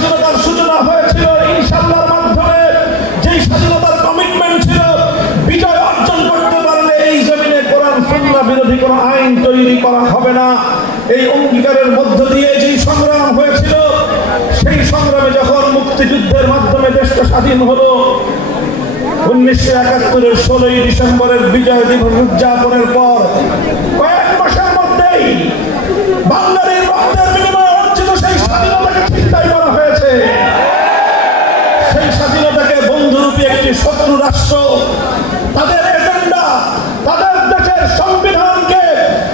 স্বাধীনতার সূচনা হয়েছিল ইনশাআল্লাহর মাধ্যমে, যেই স্বাধীনতার কমিটমেন্ট ছিল, বিজয় অর্জন করতে পারলে এই জমিনে কোরআন সুন্নাহ বিরোধী কোনো আইন তৈরি করা হবে না, এই অঙ্গীকারের মধ্য দিয়ে যেই সংগ্রাম হয়েছিল, সেই সংগ্রামে যখন মুক্তিযুদ্ধের মাধ্যমে দেশটা স্বাধীন হলো, 1971-এর 16ই ডিসেম্বরের বিজয় দিবস উদযাপনের পর কয়েক মাসের মধ্যেই বাঙালির রক্তের বিনিময়ে অর্জিত সেই স্বাধীনতাকে ছিনতাই করা হয়েছে। সেই স্বাধীনতাকে বন্ধুরূপী একটি শত্রু রাষ্ট্র তাদের এজেন্ডা, তাদের দেশের সংবিধানকে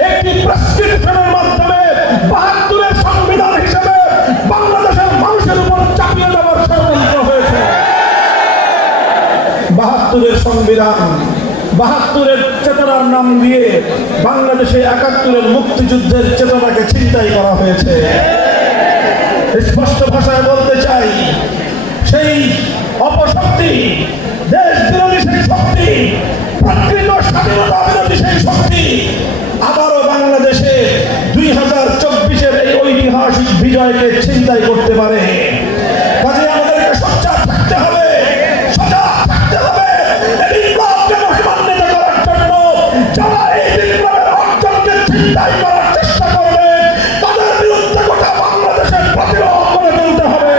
একটি প্রেসক্রিপশনের মাধ্যমে 72-এর সংবিধান হিসেবে বাংলাদেশের মানুষের উপর চাপিয়ে দেওয়ার ষড়যন্ত্র হয়েছে। 72-এর সংবিধান, 72-এর চেতনার নাম দিয়ে বাংলাদেশে 71-এর মুক্তিযুদ্ধের চেতনাকে ছিনতাই করা হয়েছে। স্পষ্ট ভাষায় বলতে চাই, সেই অপশক্তি, দেশ বিরোধী সেই শক্তি, প্রকৃত স্বাধীনতা বিরোধী সেই শক্তি আবারও বাংলাদেশে 2024-এর এই ঐতিহাসিক বিজয়কে ছিনতাই করতে পারে। কাজে আমাদেরকে সোচ্চার থাকতে হবে, সজাগ থাকতে হবে। এই বিপ্লবকে মহিমান্বিত করার জন্য যারা এই বিপ্লবের অর্জনকে ছিনতাই করার চেষ্টা করবে, তাদের বিরুদ্ধে গোটা বাংলাদেশের প্রতিরোধ করে তুলতে হবে।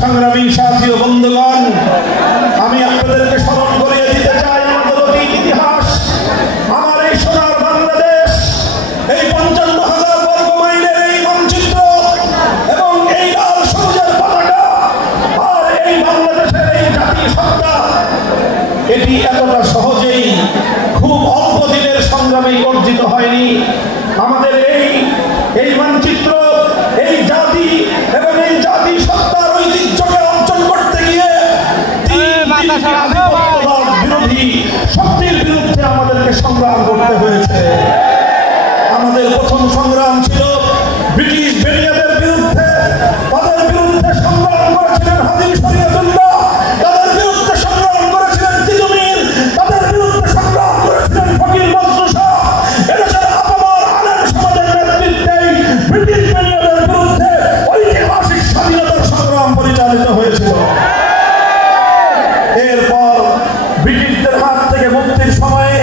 সংগ্রামী সাথী ও বন্ধুগণ, আমি আপনাদেরকে স্মরণ করিয়ে দিতে চাই আমাদের অতীত ইতিহাস। আমার এই সোনার বাংলাদেশ, এই 55,000 বর্গ মাইলের এই মানচিত্র এবং এই লাল সবুজের পতাকা আর এই বাংলাদেশের এই জাতীয় সত্তা, এটি এতটা সহজেই খুব অল্প দিনের সংগ্রামে অর্জিত হয়নি। আমাদের এই মানচিত্র, এই জাতি এবং এই জাতি সত্তার ঐতিহ্যকে অর্জন করতে গিয়ে বিরোধী শক্তির বিরুদ্ধে আমাদেরকে সংগ্রাম করতে হয়েছে। আমাদের প্রথম সংগ্রাম ছিল ব্রিটিশ বেনিয়াদের বিরুদ্ধে। তাদের বিরুদ্ধে সংগ্রাম করেছিলেন হাজি শরীয়তুল্লাহ, তাদের বিরুদ্ধে সংগ্রাম করেছিলেন তিতুমির, তাদের বিরুদ্ধে সংগ্রাম করেছিলেন ফকির নজরুল শাহ। এদেশের আপামর আলেম সমাজের নেতৃত্বেই ব্রিটিশ বেনিয়াদের বিরুদ্ধে ঐতিহাসিক স্বাধীনতার সংগ্রাম পরিচালিত হয়েছিল। এরপর ব্রিটিশদের হাত থেকে মুক্তির সময়ে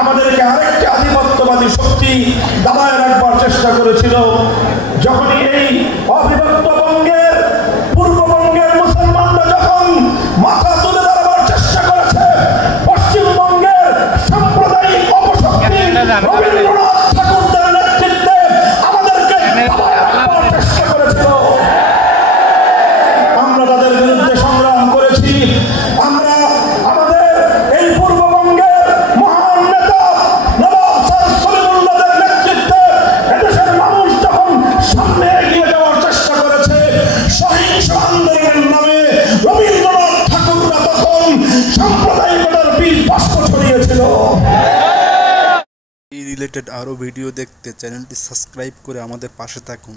আমাদেরকে আরেকটি আধিপত্যবাদী শক্তি দাবায় রাখবার চেষ্টা করেছিল। যখনই এই অবিভক্ত বঙ্গের, পূর্ববঙ্গের মুসলমানরা যখন মাথা তুলে দাঁড়াবার চেষ্টা করেছে, পশ্চিমবঙ্গের সাম্প্রদায়িক অপশক্তি রবীন্দ্রনাথ ঠাকুরদের নেতৃত্বে আমাদেরকে দাবায় রাখবার চেষ্টা করেছিল। আমরা তাদের বিরুদ্ধে সংগ্রাম করেছি। আমরা আমাদের এই পূর্ববঙ্গের মহান নেতা নবাব স্যার সলিমুল্লাহদের নেতৃত্বে এদেশের মানুষ যখন সামনে এগিয়ে যাওয়ার চেষ্টা করেছে, সহিংস আন্দোলনের নামে রবীন্দ্রনাথ ঠাকুররা তখন সাম্প্রদায়িকতার বীজ বাষ্প ছড়িয়েছিল। এই রিলেটেড আরও ভিডিও দেখতে চ্যানেলটি সাবস্ক্রাইব করে আমাদের পাশে থাকুন।